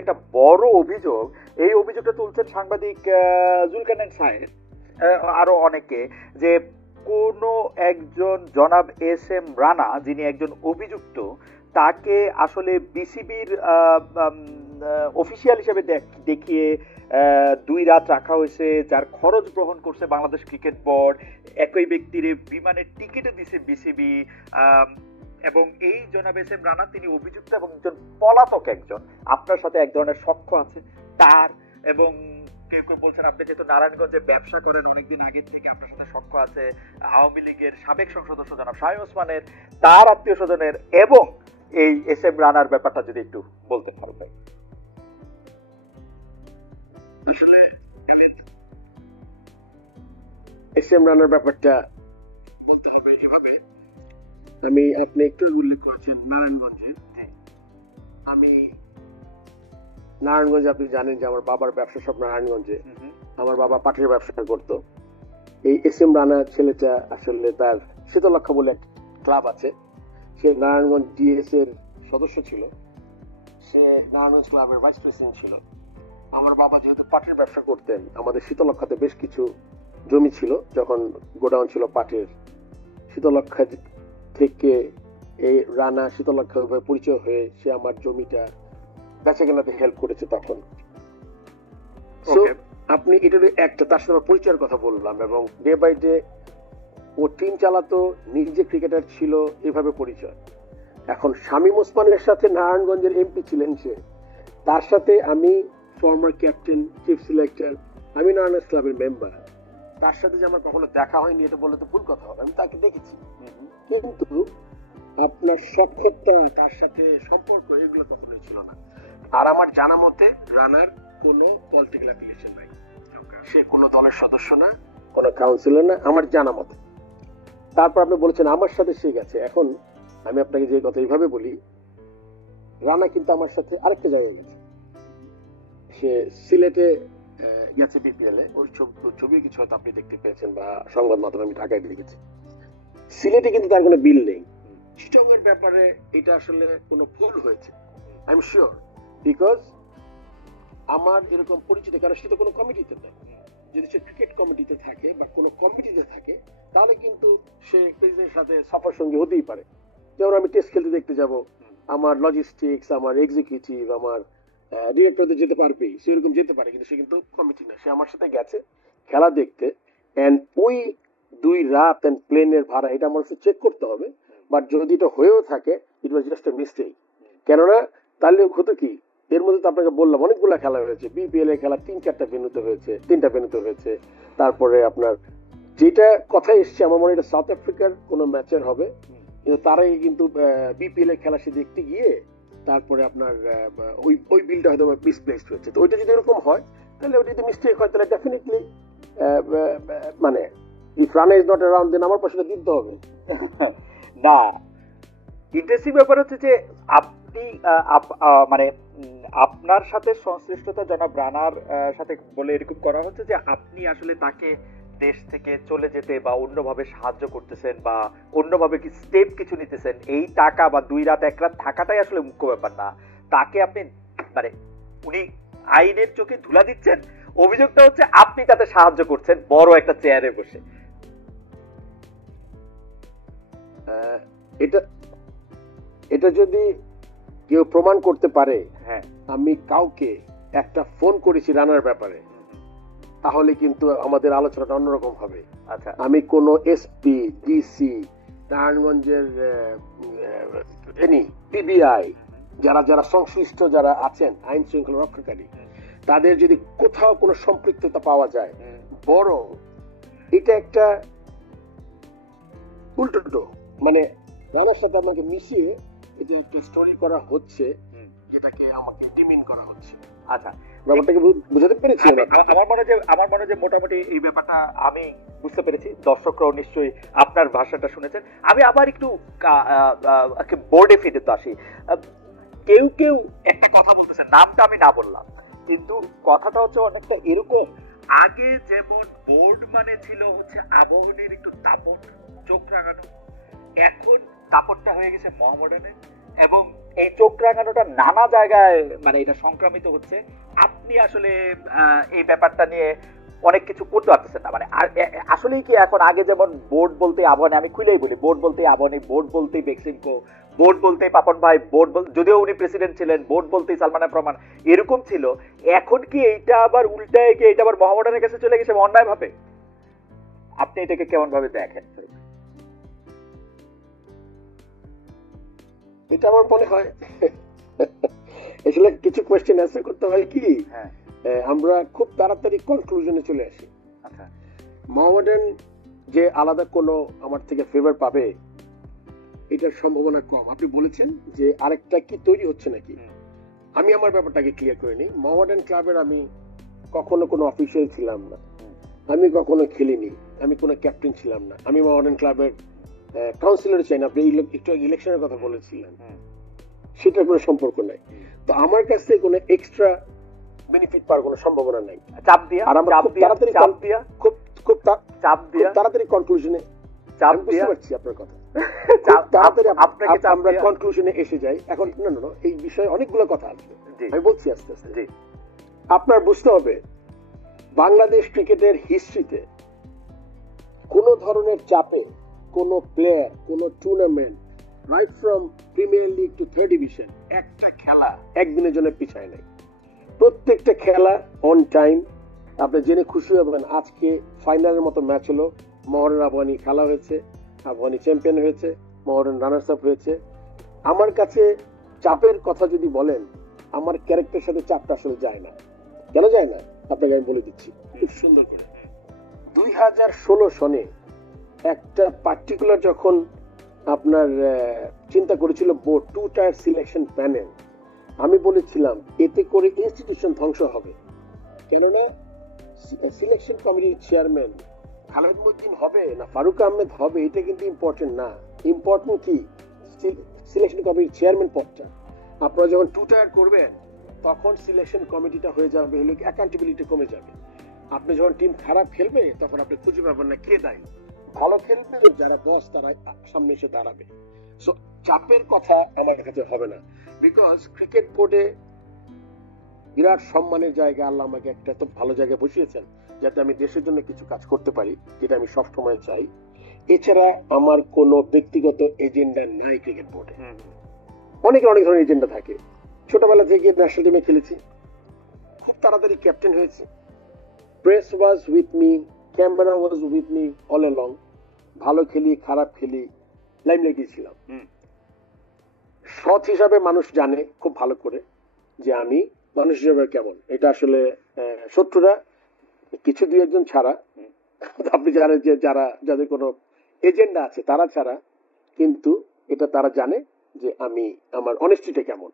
একটা বড় অভিযোগ, এই অভিযোগটা তুলছেন সাংবাদিক জুলকারনাইন সাহেব, আরো অনেকে, যে কোন একজন জনাব এস এম রানা, যিনি একজন অভিযুক্ত, তাকে আসলে বিসিবির অফিসিয়াল হিসেবে দেখিয়ে 2 রাত রাখা হয়েছে, যার খরচ গ্রহণ করছে বাংলাদেশ ক্রিকেট বোর্ড, একই ব্যক্তির বিমানের টিকিটও দিছে বিসিবি। এবং এই জনাব এস এম রানা তিনি অভিযুক্ত এবং একজন পলাতক, একজন আপনার সাথে এক ধরনের সখ্য আছে তার, এবং কেউ কেউ বলছেন আপনি যেহেতু নারায়ণগঞ্জে ব্যবসা করেন অনেকদিন আগে থেকে আপনার সাথে সখ্য আছে আওয়ামী লীগের সাবেক সংসদ সদস্য জনাব শামীম ওসমানের, তার আত্মীয় স্বজনের, এবং এই এস এম রানার ব্যাপারটা যদি একটু বলতে পারবেন। আসলে এস এম রানার ব্যাপারটা বলতে হবে এভাবে, আপনি একটু উল্লেখ করেছেন নারায়ণগঞ্জের। আমি নারায়ণগঞ্জে, আপনি জানেন যে আমার বাবার ব্যবসা সব নারায়ণগঞ্জে, আমার বাবা পাটের ব্যবসা করতো। এই এস এম রানা ছেলেটা আসলে তার শীতলক্ষা বলে একটা ক্লাব আছে, সে নারায়ণগঞ্জ ডিএস এর সদস্য ছিল, সে নারায়ণগঞ্জ ক্লাবের ভাইস প্রেসিডেন্ট ছিল। আমার বাবা যেহেতু পাটের ব্যবসা করতেন, আমাদের শীতলক্ষাতে বেশ কিছু জমি ছিল, যখন গোডাউন ছিল পাটের, শীতলক্ষা থেকে এই রানা শীতলক্ষা পরিচয় হয়ে সে আমার জমিটা বেচা কেনাতে হেল্প করেছে তখন। আপনি এটার একটা, তার সাথে আমার পরিচয়ের কথা বললাম, এবং ডে বাই ডে ও টিম চালাতো, নিজে ক্রিকেটার ছিল, এভাবে পরিচয়। এখন শামীম ওসমানের সাথে নারায়ণগঞ্জের এমপি ছিলেন সে, তার সাথে আমি ফর্মার ক্যাপ্টেন, চিফ সিলেক্টর, আমি নারায়ণগঞ্জ ক্লাবের মেম্বার, তার সাথে যে আমার কখনো দেখা হয়নি এটা বললে তো ভুল কথা হবে, আমি তাকে দেখেছি, কিন্তু আপনার সখ্যতা, তার সাথে সম্পর্ক, এগুলো কখনোই ছিল না। আর আমার জানা মতে রানার কোনো পলিটিক্যাল অ্যাফিলিয়েশন নাই, সে কোনো দলের সদস্য না, কোনো কাউন্সিলর না, আমার জানা মতে। তারপর আপনি বলেছেন আমার সাথে সে গেছে। এখন আমি আপনাকে যে কথা এইভাবে বলি, রানা কিন্তু আমার সাথে আরেকটা জায়গায় গেছে, সে সিলেটে গেছে বিপিএল এ, ওই ছবি কিছু হয়তো আপনি দেখতে পেয়েছেন বা সংবাদ মাধ্যমে আমি ঢাকায় দেখেছি। সিলেটে কিন্তু তার কোনো বিল নেই। চিটং এর ব্যাপারে এটা আসলে কোনো ভুল হয়েছে, আই এম শিওর, বিকজ আমার এরকম পরিচিত, কারণ সে তো কোনো কমিটিতে নেই। যদি সে ক্রিকেট কমিটিতে থাকে বা কোনো কমিটিতে থাকে, তাহলে কিন্তু সে প্রেসিডেন্টের সাথে সফর সঙ্গী হতেই পারে। যেমন আমি টেস্ট খেলতে দেখতে যাব, আমার লজিস্টিক্স, আমার এক্সিকিউটিভ, আমার ডিরেক্টরদের যেতে পারবে, সেরকম যেতে পারে, কিন্তু সে কিন্তু কমিটি না। সে আমার সাথে গেছে খেলা দেখতে, এন্ড ওই 2 রাত এন্ড প্লেনের ভাড়া এটা আমার কাছে চেক করতে হবে, বাট যদি এটা হয়েও থাকে ইট ওয়াজ জাস্ট এ মিস্টেক। কেননা তাহলে হতো কি, এর মধ্যে তো আপনাকে বললাম অনেকগুলো খেলা হয়েছে, বিপিএল এর খেলা 3-4টা ভেন্যুতে হয়েছে, 3টা ভেন্যুতে হয়েছে। তারপরে আপনার যেটা কথা এসছে, আমার মনে হয় এটা সাউথ আফ্রিকার কোনো ম্যাচের হবে, কিন্তু তারাই কিন্তু বিপিএল এর খেলা সে দেখতে গিয়ে তারপরে আপনার ওই বিলটা হয়তো মিসপ্লেসড হয়েছে। তো ওইটা যদি এরকম হয়, তাহলে ওইটা যদি মিস্টেক হয়, তাহলে ডেফিনেটলি মানে if Rana is not around, then আমার পাশে দিতে হবে না। ইন্টারেস্টিং ব্যাপার হচ্ছে যে আপনি মানে আপনার সাথে সংশ্লিষ্টতা জনাব রানার সাথে বলে এরকম করা হচ্ছে যে আপনি আসলে তাকে দেশ থেকে চলে যেতে বা অন্যভাবে সাহায্য করতেছেন বা অন্যভাবে কি স্টেপ কিছু নিতেছেন, এই টাকা বা 2 রাত 1 রাত থাকাটাই আসলে মুখ্য ব্যাপার না। তাকে আপনি মানে উনি আইনের চোখে ধুলা দিচ্ছেন, অভিযোগটা হচ্ছে আপনি তাতে সাহায্য করছেন বড় একটা চেয়ারে বসে। এটা এটা যদি কেউ প্রমাণ করতে পারে, হ্যাঁ, আমি কাউকে একটা ফোন করেছি রানার ব্যাপারে, তাহলে কিন্তু আমাদের আলোচনাটা অন্যরকম হবে। আচ্ছা, আমি কোন এসপি, ডিসি, নারায়ণগঞ্জের পিবিআই, যারা যারা সংশ্লিষ্ট যারা আছেন আইন শৃঙ্খলা রক্ষাকারী, তাদের যদি কোথাও কোনো সম্পৃক্ততা পাওয়া যায়, বরং এটা একটা উল্টো, মানে রানার সাথে আমাকে মিশিয়ে এটা একটি স্টোরি করা হচ্ছে, যেটাকে আমাকে ডিমিন করা হচ্ছে। আচ্ছা, ব্যাপারটাকে বুঝাতে পেরেছি? আমার মনে হয় মোটামুটি এই ব্যাপারটা আমি বুঝতে পেরেছি, দর্শকরাও নিশ্চয়ই আপনার ভাষাটা শুনেছেন। আমি আবার একটু বোর্ডে ফিরে তো আসি। কেউ কেউ একটা কথা বলতেছেন, নামটা আমি না বললাম, কিন্তু কথাটা হচ্ছে অনেকটা এরকম, আগে যেমন বোর্ড মানে ছিল হচ্ছে আবাহনীর একটু দাপট, চোখ রাঙানো, এখন দাপটটা হয়ে গেছে মোহামেডানের, এবং এই চোখ রাঙানোটা নানা জায়গায় মানে এটা সংক্রামিত হচ্ছে। আপনি আসলে এই ব্যাপারটা নিয়ে অনেক কিছু করতে পারতেছেন না, মানে আসলেই কি এখন আগে যেমন বোর্ড বলতে আবাহনী, আমি খুলেই বলি বোর্ড বলতে আবাহনী, বোর্ড বলতেই বেক্সিমকো, বোর্ড বলতে পাপন ভাই, বোর্ড যদিও উনি প্রেসিডেন্ট ছিলেন, বোর্ড বলতেই সালমান এফ রহমান, এরকম ছিল। এখন কি এইটা আবার উল্টায় গিয়ে এটা আবার মোহামেডানের কাছে চলে গেছে অন্যায় ভাবে? আপনি এটাকে কেমন ভাবে দেখেন? এটা আমার মনে হয় আসলে কিছু কোয়েশ্চেন অ্যান্সার করতে হয় কি, আমরা খুব তাড়াতাড়ি কনক্লুশনে চলে আসি। মোহামেডান যে আলাদা কোনো আমার থেকে ফেভার পাবে এটার সম্ভাবনা কম। আপনি বলেছেন যে আরেকটা কি তৈরি হচ্ছে নাকি, আমি আমার ব্যাপারটাকে ক্লিয়ার করে নিই। মোহামেডান ক্লাবের আমি কখনো কোনো অফিসিয়াল ছিলাম না, আমি কখনো খেলিনি, আমি কোনো ক্যাপ্টেন ছিলাম না, আমি মোহামেডান ক্লাবের কাউন্সিলর চাই না। আপনি একটু ইলেকশনের কথা বলেছিলেন, সেটার কোনো সম্পর্ক নাই। তো আমার কাছ থেকে কোনো এক্সট্রা বেনিফিট পাওয়ার কোনো সম্ভাবনা নাই। চাপ দিয়া আর আমরা খুব তাড়াতাড়ি কনক্লুশনে বুঝতে পারছি আপনার কথা, তাড়াতাড়ি আমরা কনক্লুশনে এসে যাই। এখন না এই বিষয়ে অনেকগুলো কথা আছে, আমি বলছি আস্তে আস্তে। আপনার বুঝতে হবে বাংলাদেশ ক্রিকেটের হিস্ট্রিতে কোন ধরনের চাপে কোন প্লেয়ার, কোন tournament, right from premier league to third division, একটা খেলা একদিনের জন্য পিছায় নাই। প্রত্যেকটা খেলা অন টাইম। আপনি জেনে খুশি হবেন আজকে ফাইনালের মতো ম্যাচ হলো, মোহামেডান আবাহনী খেলা হয়েছে, আবাহনী চ্যাম্পিয়ন হয়েছে, মোহামেডান রানার্স আপ হয়েছে। আমার কাছে চাপের কথা যদি বলেন, আমার ক্যারেক্টারের সাথে চাপটা আসলে যায় না। কেন যায় না আপনাকে আমি বলে দিচ্ছি খুব সুন্দর করে। 2016 সনে একটা পার্টিকুলার যখন আপনার চিন্তা করেছিল বোর্ড, 2 টায়ার সিলেকশন প্যানেল, আমি বলেছিলাম এতে করে ইনস্টিটিউশন ধ্বংস হবে। কেননা সিলেকশন কমিটির চেয়ারম্যান খালেদ মহিউদ্দিন হবে না ফারুক আহমেদ হবে এটা কিন্তু ইম্পর্টেন্ট না। ইম্পর্টেন্ট কি সিলেকশন কমিটির চেয়ারম্যান পদটা। আপনারা যখন 2 টায়ার করবেন তখন সিলেকশন কমিটিটা হয়ে যাবে, হলো অ্যাকাউন্টেবিলিটি কমে যাবে। আপনি যখন টিম খারাপ খেলবে তখন আপনি খুঁজে পাবেন না কে দায়ী। ভালো খেলবে যারা বস তারা সামনে এসে দাঁড়াবে। সো চাপের কথা আমার কাছে হবে না, বিকজ ক্রিকেট বোর্ডে বিরাট সম্মানের জায়গা, আল্লাহ আমাকে একটা তো ভালো জায়গায় বসিয়েছেন যাতে আমি দেশের জন্য কিছু কাজ করতে পারি, যেটা আমি সবসময় চাই। এছাড়া আমার কোনো ব্যক্তিগত এজেন্ডা নাই ক্রিকেট বোর্ডে। অনেক ধরনের এজেন্ডা থাকে। ছোটবেলা থেকে ন্যাশনাল টিমে খেলেছি, খুব তাড়াতাড়ি ক্যাপ্টেন হয়েছি, press was with me, camera was with me all along. ভালো খেলি খারাপ খেলি লাইমলাইটে ছিলাম। সৎ হিসাবে মানুষ জানে খুব ভালো করে যে আমি মানুষ হিসাবে কেমন। এটা আসলে শত্রুরা কিছু 2-1 ছাড়া, আপনি জানেন যে যাদের কোনো এজেন্ডা আছে তারা ছাড়া, কিন্তু এটা তারা জানে যে আমি আমার অনেস্টিটা কেমন।